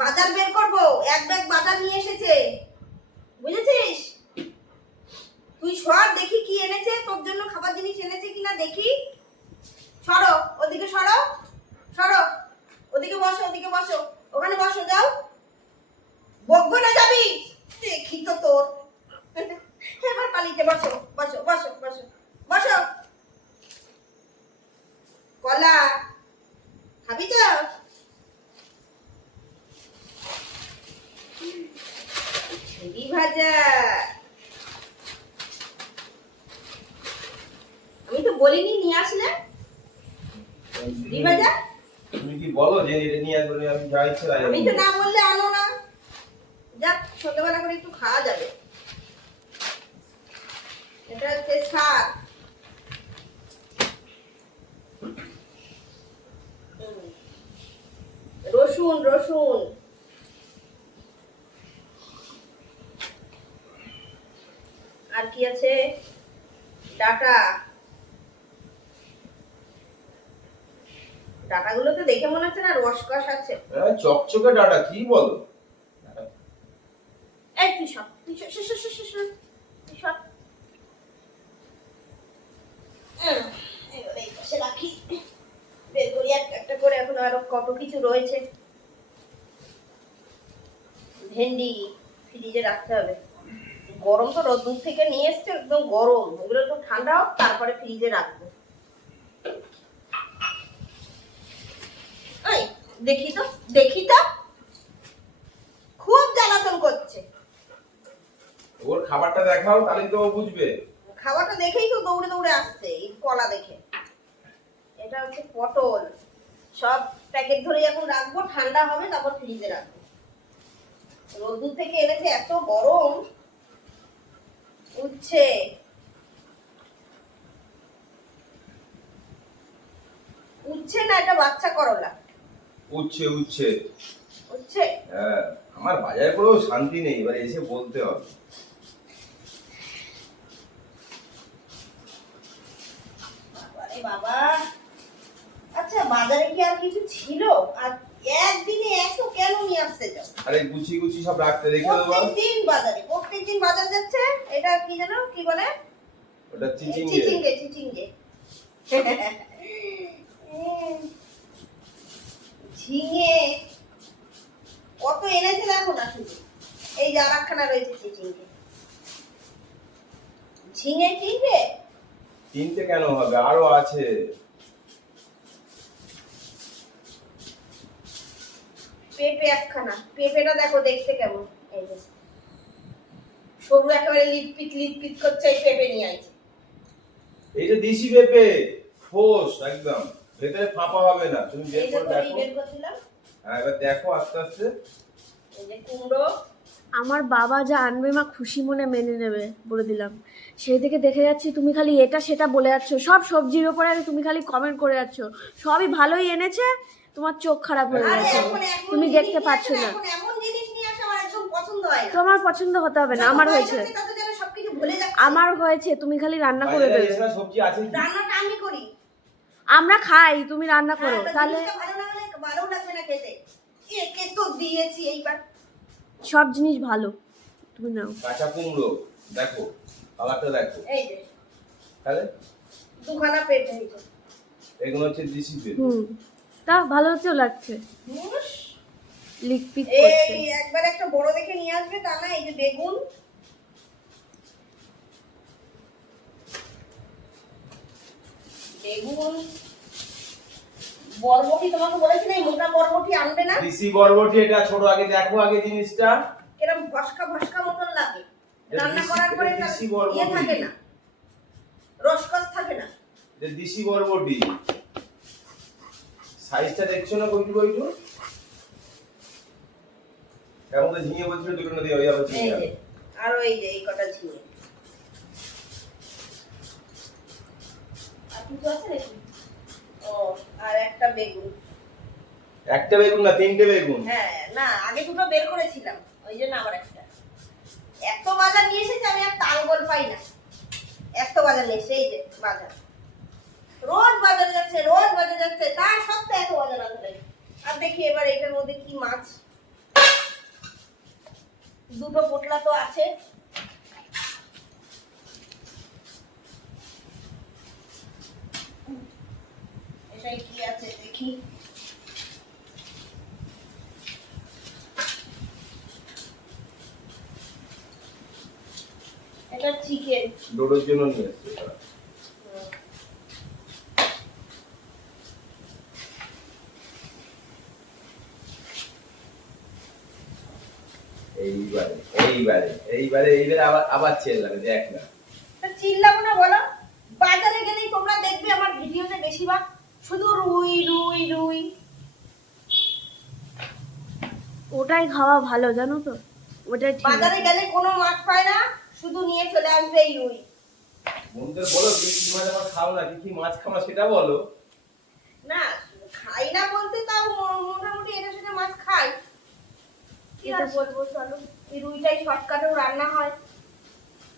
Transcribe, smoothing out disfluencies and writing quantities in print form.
বাজার বের করবো, এক ব্যাগ বাজার নিয়ে এসেছে, বুঝেছিস? তুই সর দেখি কি এনেছে, তোর জন্য খাবার জিনিস এনেছে কিনা দেখি। সরো ওদিকে, সরো সরো, ওদিকে বসো, ওদিকে বসো, ওখানে বসো, যাও। বকবো না, যাবি? দেখি তো তোর। এবার পালিতে বসো, বসো বসো বসো বসো। কলা খাবি তো? ঝুড়ি ভাজা, আমি তো বলিনি নিয়ে আসলে। ঝুড়ি ভাজা তুমি কি বলো যে এটা নিয়ে আসবে? আমি যা ইচ্ছে তাই আমি তো না বললে আনো না। যাক, সন্ধ্যাবেলা করে একটু খাওয়া যাবে। এটা হচ্ছে শাক, রসুন রসুন, আর কি আছে, ডাটা। ডাটাগুলো তো দেখে মনে হচ্ছে না রসকস আছে। চকচকে ডাটা, কি বলো? এই তুই সব, তুই সর, সর, সর, সর, সর, সর, তুই সর। এবার এই পাশে রাখি, বের করি একটা একটা করে, এখন আরো কত কিছু রয়েছে। ভেন্ডি ফ্রিজে রাখতে হবে, গরম তো, রোদ্দুর থেকে নিয়ে এসছে একদম গরম, ওগুলো একটু ঠান্ডা হোক তারপরে ফ্রিজে রাখবো। এই দেখি তো, দেখি তো, খুব জ্বালাতন করছে। ওর খাবারটা দেখাও, তাহলে তো ও বুঝবে। খাবারটা দেখেই তো দৌড়ে দৌড়ে আসছে, এই কলা দেখে। এটা হচ্ছে পটল, সব প্যাকেট ধরে এখন রাখবো, ঠান্ডা হবে তারপর ফ্রিজে রাখবো। রোদ্দুর থেকে এনেছে, এত গরম। উচ্ছে, উচ্ছে না এটা বাচ্চা করলা। উচ্ছে উচ্ছে উচ্ছে, হ্যাঁ, আমার বাজারে করেও শান্তি নেই, এবার এসে বলতে হবে। আরে বাবা, আচ্ছা বাজারে কি আর কিছু ছিল? আর একদিনে এত কেন নিয়ে আসতে যাও? আরে গুছি গুছি সব রাখতে রেখে দেবো। প্রত্যেকদিন বাজারে, প্রত্যেকদিন বাজার যাচ্ছে। এটা কি জানো কি বলে? ওটা চিচিঙ্গে। চিচিঙ্গে, চিচিঙ্গে। ঝিঙে কত এনেছে দেখো না শুধু। এই যে আরেকখানা রয়েছে চিচিঙ্গে। ঝিঙে কিনবে? কিনতে কেন হবে, আরো আছে। পেঁপে একখানা, পেঁপেটা দেখো দেখতে কেমন, এই যে সরু একেবারে লিটপিট লিটপিট করছে, এই পেঁপে নিয়ে আইছে। এইটা দেশি পেঁপে, ফোস একদম, ভেতরে ফাঁপা হবে না। তুমি বের এই যে করে দেখো। বের করছিলাম। হ্যাঁ, এবার দেখো আস্তে আস্তে। এই যে কুমড়ো। আমার বাবা যা আনবে মা খুশি মনে মেনে নেবে, বলে দিলাম। সেই থেকে দেখে যাচ্ছি তুমি খালি এটা সেটা বলে যাচ্ছ, সব সবজির ওপরে তুমি খালি কমেন্ট করে যাচ্ছ। সবই ভালোই এনেছে, তোমার চোখ খারাপ হয়ে আরে গেছে, এখন তুমি জিনিস দেখতে নিয়ে পাচ্ছ আসে না। এখন এমন জিনিস নিয়ে আসে আমার একদম পছন্দ হয় না। তোমার পছন্দ হতে হবে না, আমার হয়েছে, তাতে যেন সবকিছু ভুলে যাচ্ছে। আমার হয়েছে, তুমি খালি রান্না করে বাজারে দেবে। এছাড়া সবজি আছে কি? রান্নাটা আমি করি। আমরা খাই, তুমি রান্না করো, হ্যাঁ, তাহলে জিনিসটা ভালো না হলে ভালো লাগবে না খেতে। একে তো দিয়েছি এইবার। সব জিনিস ভালো, তুমি নাও। কাঁচা কুমড়ো দেখো, কালারটা দেখো। এই যে তাহলে দুখানা পেঁপে হয়েছে। এগুলো হচ্ছে দেশি পেঁপে। তা ভালো তো লাগছে, হুস, লিকপিক করছে। এই একবার একটা বড় দেখে নিয়ে আসবে, তা না। এই যে বেগুন, বেগুন, বরবটি। তোমাকে বলেছি না এই মোটা বরবটি আনবে না। দেশি বরবটি, এটা ছোট, আগে দেখো আগে জিনিসটা। এরকম ভস্কা ভস্কা মতন লাগে, এটা রান্না দেশি- করার পরে এটা তার দেশি বরবটি। ইয়ে থাকে না, রসকস থাকে না। এটা দেশি বরবটি। সাইজটা দেখছো না কইটু কইটু? এর মধ্যে ঝিঙে বলছিল দুটো না দিয়ে হয়ে যাবে এই ঝিঙে। যে আর এই যে এই কটা ঝিঙে। আর কিছু আছে নাকি? ও, আর একটা বেগুন। একটা বেগুন না, তিনটে বেগুন। হ্যাঁ, না আগে দুটো বের করেছিলাম, ওই জন্য আবার একটা। এত বাজার নিয়ে এসেছে, আমি আর তালগোল পাই না। এত বাজার নিয়ে এসেছে, এই যে বাজার। রোজ বাজার যাচ্ছে, রোজ বাজার যাচ্ছে, তার সত্ত্বেও এত বাজার আনতে লাগে। আর দেখি এবার এটার মধ্যে কি মাছ। দুটো পোটলা তো আছে। এটাই কি আছে দেখি। এটা চিকেন। ডোডোর জন্য নিয়ে এসছে এটা। এইবারে এইবারে এইবারে এইবারে আবার আবার চেল্লাবে, দেখ না। তা চিল্লাবো না বলো? বাজারে গেলেই তোমরা দেখবে আমার ভিডিওতে বেশিরভাগ শুধু রুই রুই রুই। ওটাই খাওয়া ভালো জানো তো, ওটাই ঠিক বাজারে আছে। গেলে কোনো মাছ পায় না, শুধু নিয়ে চলে আসবে এই রুই। বন্ধুদের বলো তুমি কি মাছ আমার খাও না, কি কি মাছ খাওয়া সেটা বলো। না খাই না বলতে তাও মোটামুটি এটা সেটা মাছ খাই। কি আর বলবো, চলো এই রুইটাই শর্টকাটেও রান্না হয়।